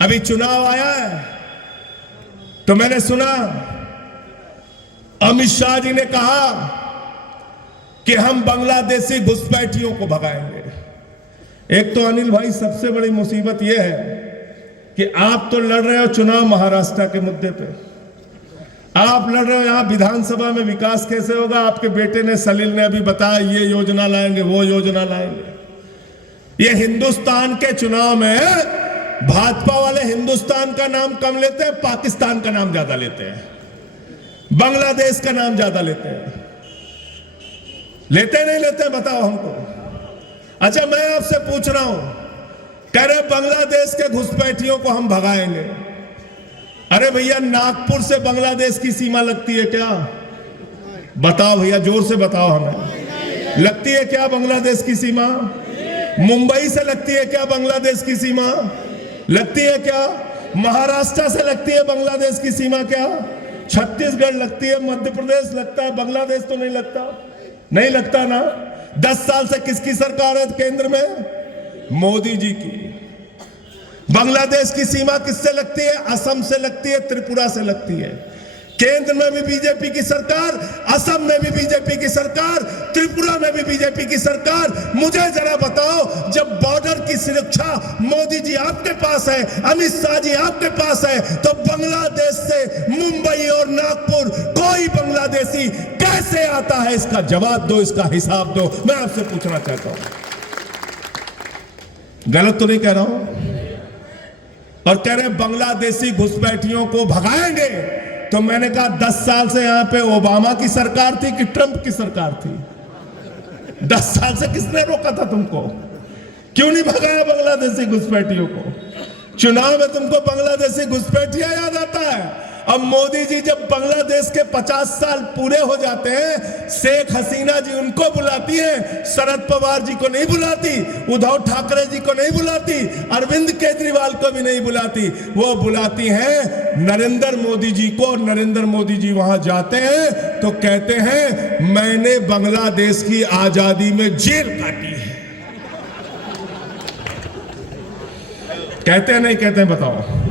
अभी चुनाव आया है तो मैंने सुना अमित शाह जी ने कहा कि हम बांग्लादेशी घुसपैठियों को भगाएंगे। एक तो अनिल भाई सबसे बड़ी मुसीबत यह है कि आप तो लड़ रहे हो चुनाव महाराष्ट्र के मुद्दे पे, आप लड़ रहे हो यहां विधानसभा में विकास कैसे होगा। आपके बेटे ने सलील ने अभी बताया ये योजना लाएंगे वो योजना लाएंगे। ये हिंदुस्तान के चुनाव में भाजपा वाले हिंदुस्तान का नाम कम लेते हैं, पाकिस्तान का नाम ज्यादा लेते हैं, बांग्लादेश का नाम ज्यादा लेते हैं। लेते नहीं लेते बताओ हमको। अच्छा मैं आपसे पूछ रहा हूं, कह रहे बांग्लादेश के घुसपैठियों को हम भगाएंगे। अरे भैया नागपुर से बांग्लादेश की सीमा लगती है क्या? बताओ भैया जोर से बताओ हमें, लगती है क्या बांग्लादेश की सीमा? मुंबई से लगती है क्या बांग्लादेश की सीमा? लगती है क्या? महाराष्ट्र से लगती है बांग्लादेश की सीमा क्या? छत्तीसगढ़ लगती है, मध्य प्रदेश लगता है, बांग्लादेश तो नहीं लगता। नहीं लगता ना। 10 साल से किसकी सरकार है केंद्र में? मोदी जी की। बांग्लादेश की सीमा किससे लगती है? असम से लगती है, त्रिपुरा से लगती है। केंद्र में भी बीजेपी की सरकार, असम में भी बीजेपी की सरकार, त्रिपुरा में भी बीजेपी की सरकार। मुझे जरा बताओ, जब बॉर्डर की सुरक्षा मोदी जी आपके पास है, अमित शाह जी आपके पास है, तो बांग्लादेश से मुंबई और नागपुर कोई बांग्लादेशी कैसे आता है? इसका जवाब दो, इसका हिसाब दो। मैं आपसे पूछना चाहता हूं, गलत तो नहीं कह रहा हूं? और कह रहे बांग्लादेशी घुसपैठियों को भगाएंगे। तो मैंने कहा 10 साल से यहां पे ओबामा की सरकार थी कि ट्रंप की सरकार थी? 10 साल से किसने रोका था तुमको? क्यों नहीं भगाया बांग्लादेशी घुसपैठियों को? चुनाव में तुमको बांग्लादेशी घुसपैठिया याद आता है। अब मोदी जी जब बांग्लादेश के 50 साल पूरे हो जाते हैं, शेख हसीना जी उनको बुलाती हैं, शरद पवार जी को नहीं बुलाती, उद्धव ठाकरे जी को नहीं बुलाती, अरविंद केजरीवाल को भी नहीं बुलाती। वो बुलाती हैं नरेंद्र मोदी जी को। नरेंद्र मोदी जी वहां जाते हैं तो कहते हैं मैंने बांग्लादेश की आजादी में जेल काटी है। कहते हैं नहीं कहते हैं? बताओ,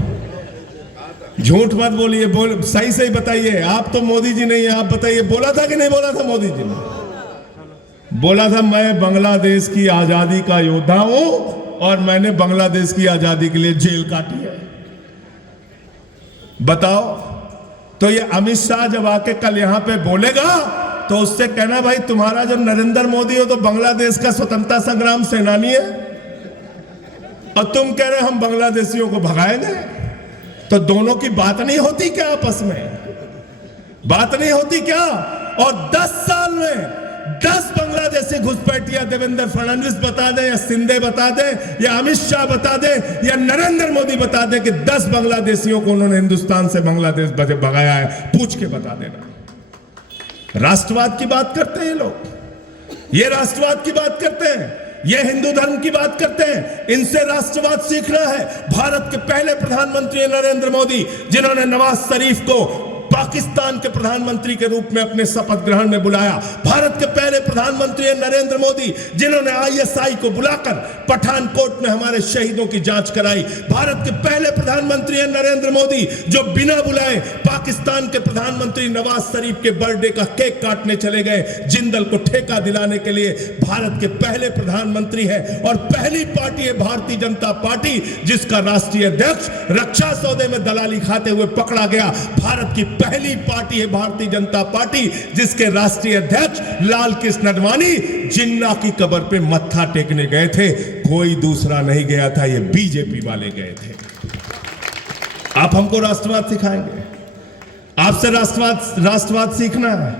झूठ मत बोलिए, सही सही बताइए। आप तो मोदी जी नहीं है, आप बताइए बोला था कि नहीं बोला था? मोदी जी ने बोला था मैं बांग्लादेश की आजादी का योद्धा हूं और मैंने बांग्लादेश की आजादी के लिए जेल काटी है। बताओ। तो ये अमित शाह जब आके कल यहां पे बोलेगा तो उससे कहना भाई तुम्हारा जो नरेंद्र मोदी हो तो बांग्लादेश का स्वतंत्रता संग्राम सेनानी है और तुम कह रहे हम बांग्लादेशियों को भगाएंगे। तो दोनों की बात नहीं होती क्या? आपस में बात नहीं होती क्या? और 10 साल में 10 बांग्लादेशी घुसपैठिया देवेंद्र फडणवीस बता दे, या शिंदे बता दे, या अमित शाह बता दे, या नरेंद्र मोदी बता दे कि 10 बांग्लादेशियों को उन्होंने हिंदुस्तान से बांग्लादेश भगाया है, पूछ के बता देना। राष्ट्रवाद की बात करते हैं ये लोग, ये राष्ट्रवाद की बात करते हैं, ये हिंदू धर्म की बात करते हैं। इनसे राष्ट्रवाद सीखना है। भारत के पहले प्रधानमंत्री नरेंद्र मोदी, जिन्होंने नवाज शरीफ को पाकिस्तान के प्रधानमंत्री के रूप में अपने शपथ ग्रहण में बुलाया। भारत के पहले प्रधानमंत्री नरेंद्र मोदी, जिन्होंने आईएसआई को बुलाकर पठानकोट में हमारे शहीदों की जांच कराई। भारत के पहले प्रधानमंत्री नरेंद्र मोदी, जो बिना बुलाए पाकिस्तान के प्रधानमंत्री नवाज शरीफ के बर्थडे का केक काटने चले गए, जिंदल को ठेका दिलाने के लिए। भारत के पहले प्रधानमंत्री है और पहली पार्टी है भारतीय जनता पार्टी, जिसका राष्ट्रीय अध्यक्ष रक्षा सौदे में दलाली खाते हुए पकड़ा गया। भारत की पहली पार्टी है भारतीय जनता पार्टी, जिसके राष्ट्रीय अध्यक्ष लाल कृष्ण आडवाणी जिन्ना की कब्र पे मत्था टेकने गए थे। कोई दूसरा नहीं गया था, ये बीजेपी वाले गए थे। आप हमको राष्ट्रवाद सिखाएंगे? आपसे राष्ट्रवाद सीखना है?